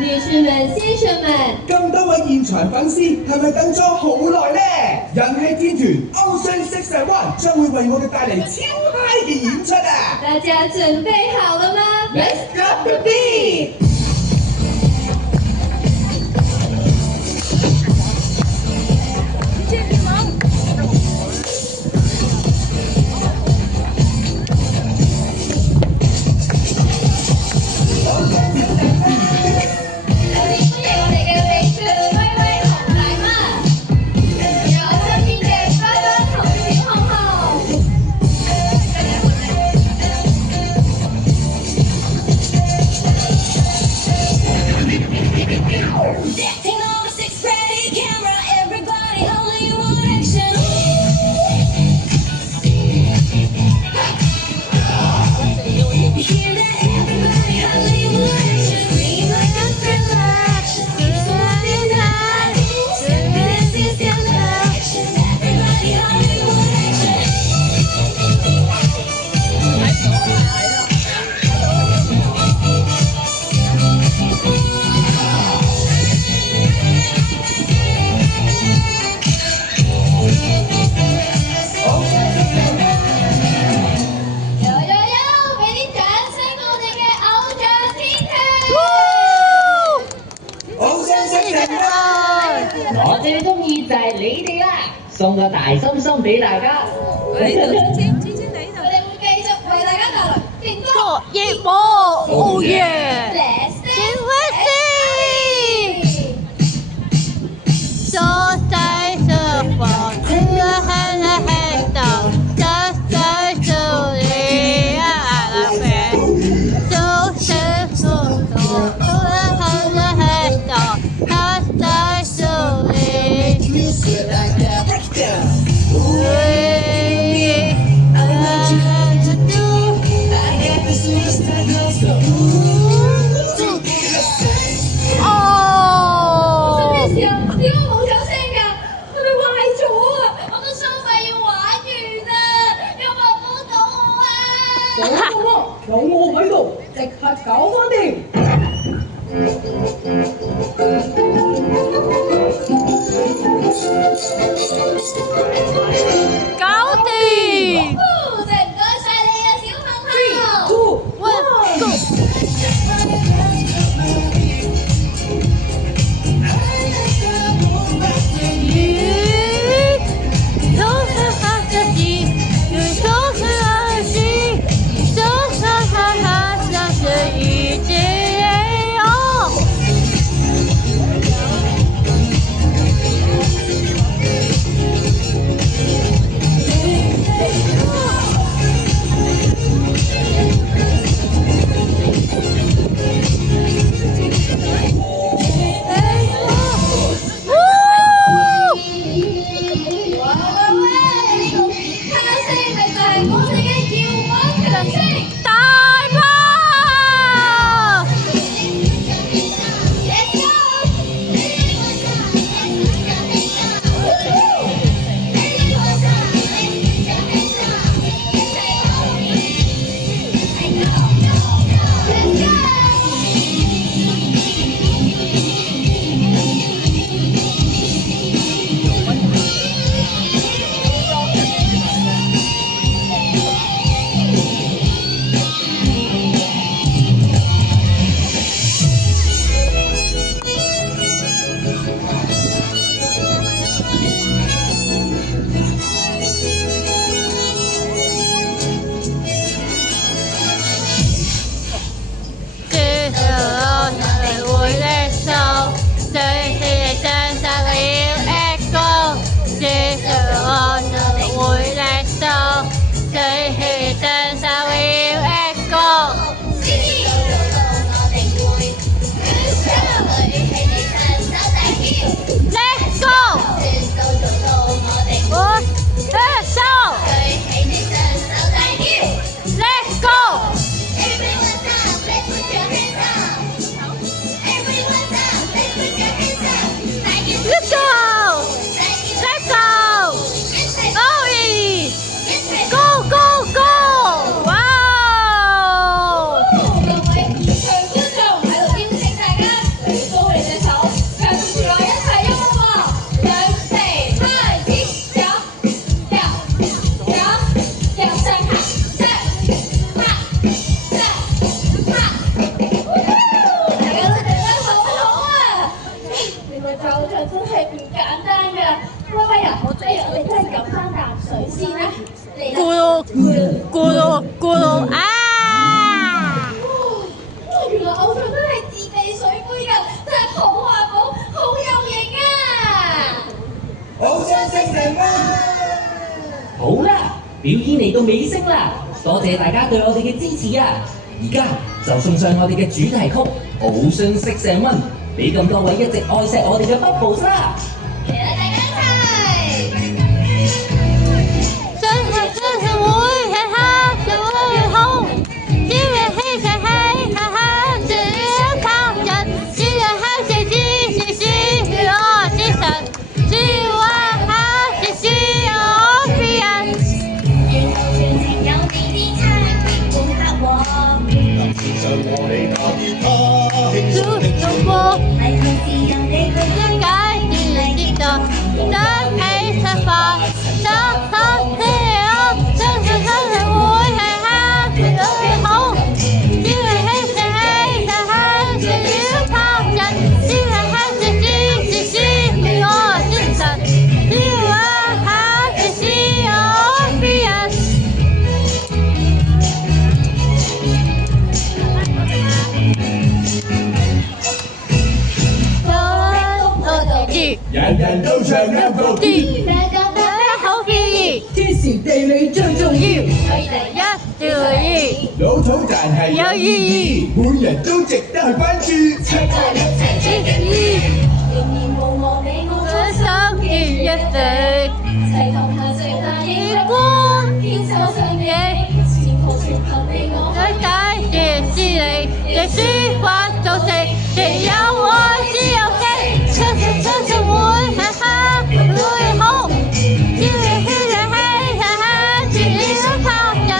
女士們、先生們，咁多位現場粉絲係咪等咗好耐呢？人氣天團 Ocean 601將會為我哋帶嚟超嗨嘅演出啊！大家準備好了嗎 Let's drop the beat！我最中意就係你哋啦，送個大心心俾大家。我哋呢度，芊芊你呢度。我哋會繼續為大家帶來勁歌熱舞，Oh yeah！ Let's dance！ 坐在這房子很黑的，站在這裡啊飛，就是說我很黑的，他在這裡。演嚟到尾聲啦，多謝大家對我哋嘅支持啊！而家就送上我哋嘅主題曲《Ocean 6&1》，俾咁多位一直愛錫我哋嘅 Bubbles 啦！大家一齊。真係會係黑就會好，只係氣勢係黑只要靠人，只係黑是知是需要精神，只係黑是需要別人。然後全程有你啲餐，滿刻我。天上和你打吉他，輕鬆的唱過係同時讓你去點解你知道？想起出發，想想天空，相信會係黑越來越好。只係氣勢係黑，只要靠人，只係黑是知是需要精神，只係黑是需要別人。人人都唱一個 D， 好建議，天時地利最重要，一調二，老土但係有意義，每人都值得去關注。齊在一齊最緊要，仍然無我你我兩手結一對，齊同行最大影光，牽手上映，前途全憑你我。兩解是智力，亦抒發造成，亦有愛只有機，相信會係黑會好，只係氣勢係黑，只要靠人，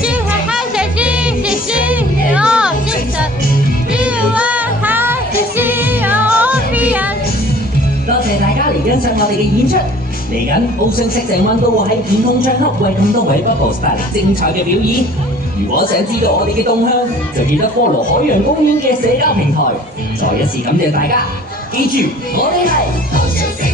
只係黑勢知是需要精神，只要黑是需要別人。多謝大家嚟欣賞我哋嘅演出。嚟緊 Ocean 6&1都會喺唔同場合為咁多位 Bubbles 帶嚟精彩嘅表演。如果想知道我哋嘅動向，就記得 follow 海洋公園嘅社交平台。再一次感謝大家，記住我哋係。